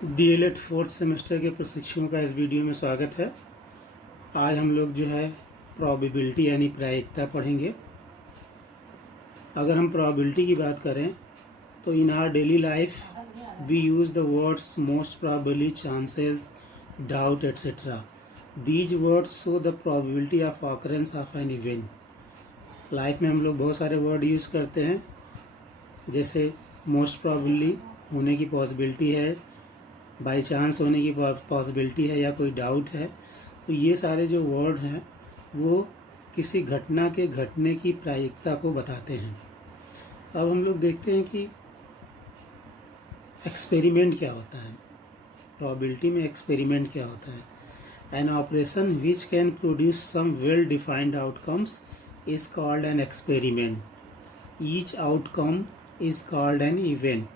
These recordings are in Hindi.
डीएलएड फोर्थ सेमेस्टर के प्रशिक्षुओं का इस वीडियो में स्वागत है। आज हम लोग जो है प्रोबेबिलिटी यानी प्रायिकता पढ़ेंगे। अगर हम प्रोबेबिलिटी की बात करें तो in our daily life we use the words most probably, chances, doubt etcetera. These words show the probability of occurrence of an event. Life में हम लोग बहुत सारे वर्ड यूज़ करते हैं, जैसे मोस्ट प्रोबेबली होने की पॉसिबिलिटी है, बाई चांस होने की पॉसिबिलिटी है, या कोई डाउट है। तो ये सारे जो वर्ड हैं वो किसी घटना के घटने की प्रायिकता को बताते हैं। अब हम लोग देखते हैं कि एक्सपेरिमेंट क्या होता है। प्रोबेबिलिटी में एक्सपेरिमेंट क्या होता है। An operation which can produce some well defined outcomes is called an experiment. Each outcome is called an event.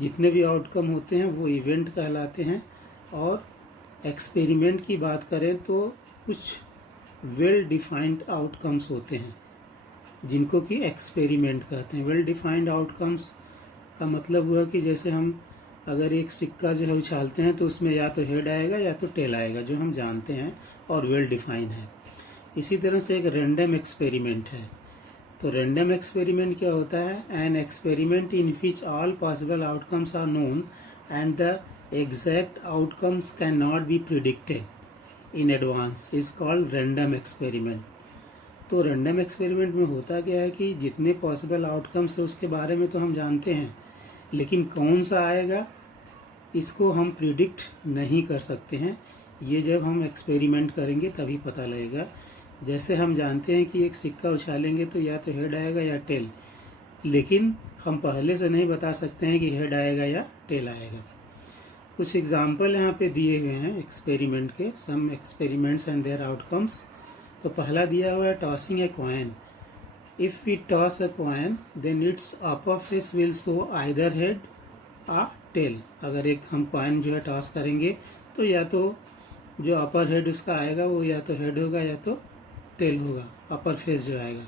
जितने भी आउटकम होते हैं वो इवेंट कहलाते हैं। और एक्सपेरिमेंट की बात करें तो कुछ वेल डिफाइंड आउटकम्स होते हैं जिनको कि एक्सपेरिमेंट कहते हैं। वेल डिफाइंड आउटकम्स का मतलब हुआ कि जैसे हम अगर एक सिक्का जो है उछालते हैं तो उसमें या तो हेड आएगा या तो टेल आएगा, जो हम जानते हैं और वेल डिफाइन है। इसी तरह से एक रैंडम एक्सपेरिमेंट है। तो रैंडम एक्सपेरिमेंट क्या होता है? An experiment in which all possible outcomes are known and the exact outcomes can not be predicted in advance is called random experiment. तो रैंडम एक्सपेरिमेंट में होता क्या है कि जितने पॉसिबल आउटकम्स है उसके बारे में तो हम जानते हैं, लेकिन कौन सा आएगा इसको हम प्रिडिक्ट नहीं कर सकते हैं। ये जब हम एक्सपेरिमेंट करेंगे तभी पता लगेगा। जैसे हम जानते हैं कि एक सिक्का उछालेंगे तो या तो हेड आएगा या टेल, लेकिन हम पहले से नहीं बता सकते हैं कि हेड आएगा या टेल आएगा। कुछ एग्जाम्पल यहाँ पे दिए हुए हैं एक्सपेरिमेंट के, some experiments and their outcomes. तो पहला दिया हुआ है tossing a coin. If we toss a coin then its upper face will show either head or tail. अगर एक हम कॉइन जो है टॉस करेंगे तो या तो जो अपर हेड उसका आएगा वो या तो हेड होगा या तो टेल होगा, अपर फेस जो आएगा।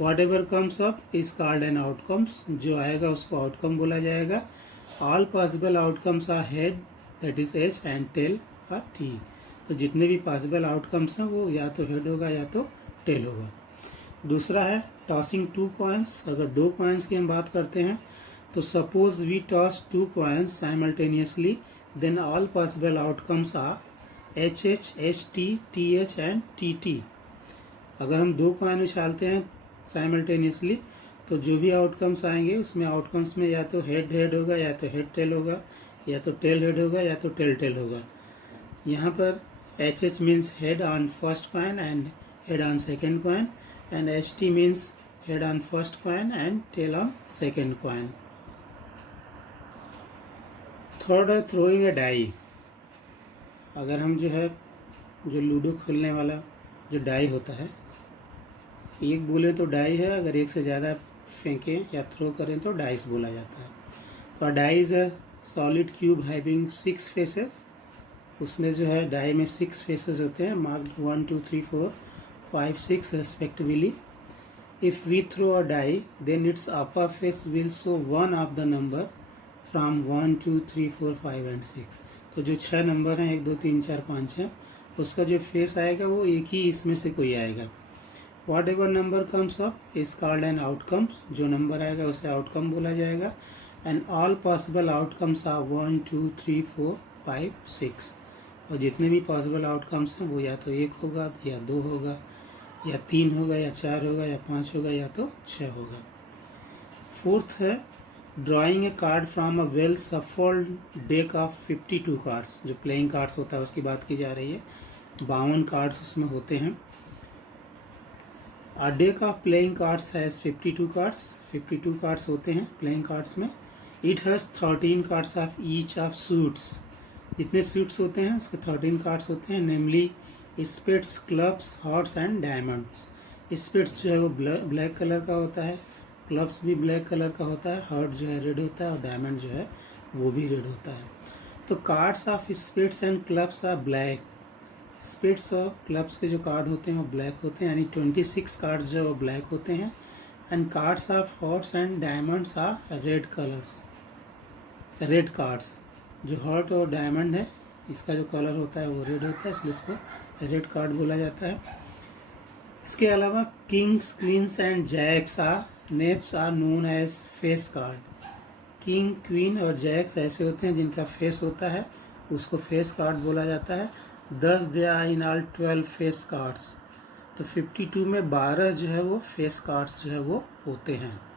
Whatever comes up is called an outcomes. जो आएगा उसको आउटकम बोला जाएगा। All possible outcomes are head, that is H, and tail are T. तो जितने भी पॉसिबल आउटकम्स हैं वो या तो हेड होगा या तो टेल होगा। दूसरा है टॉसिंग टू कॉइन्स। अगर दो कॉइन्स की हम बात करते हैं तो suppose we toss two coins simultaneously, then all possible outcomes are H H, H T, T H and T T. अगर हम दो कॉइन उछालते हैं साइमल्टेनियसली तो जो भी आउटकम्स आएंगे उसमें आउटकम्स में या तो हेड हेड होगा या तो हेड टेल होगा, या तो टेल हेड होगा या तो टेल टेल होगा। यहाँ पर H H means head on first coin and head on second coin, and H T means head on first coin and tail on second coin. Third है थ्रोइंग ए डाई। अगर हम जो है जो लूडो खेलने वाला जो डाई होता है, एक बोले तो डाई है, अगर एक से ज़्यादा फेंकें या थ्रो करें तो डाइस बोला जाता है। तो die is a solid cube having 6 faces. उसमें जो है डाई में 6 फेसेस होते हैं, marked 1 2 3 4 5 6 respectively. If we throw a die then its upper face will show one of the number from 1 2 3 4 5 and 6। तो जो 6 नंबर हैं 1 2 3 4 5 6, उसका जो फेस आएगा वो एक ही इसमें से कोई आएगा। Whatever number comes up is called an outcomes. जो नंबर आएगा उसे आउटकम बोला जाएगा। And all possible outcomes are 1 2 3 4 5 6। और जितने भी पॉसिबल आउटकम्स हैं वो या तो 1 होगा या 2 होगा या 3 होगा या 4 होगा या 5 होगा या तो 6 होगा। फोर्थ है drawing A card from a well shuffled deck of 52 cards. जो प्लेइंग कार्ड्स होता है उसकी बात की जा रही है। 52 कार्ड्स उसमें होते हैं। A deck of playing cards has 52 cards. 52 cards होते हैं playing cards में। It has 13 cards of each of suits. जितने suits होते हैं उसके 13 cards होते हैं, namely spades, clubs, hearts and diamonds. spades जो है वो ब्लैक कलर का होता है, क्लब्स भी ब्लैक कलर का होता है, हार्ट जो है रेड होता है और डायमंड जो है वो भी रेड होता है। तो cards of spades and clubs are black. Spades और क्लब्स के जो कार्ड होते हैं वो ब्लैक होते हैं, यानी 26 कार्ड्स जो है वो ब्लैक होते हैं। And cards of hearts and diamonds are red colours, red cards. जो हार्ट और डायमंड है, इसका जो कलर होता है वो रेड होता है, इसलिए इसको रेड कार्ड बोला जाता है। इसके अलावा kings, queens and jacks knaves are known as face card. King, queen और जैक्स ऐसे होते हैं जिनका फेस होता है, उसको फेस कार्ड बोला जाता है। 10 they are in all 12 face cards. तो 52 में 12 जो है वो फेस कार्ड्स जो है वो होते हैं।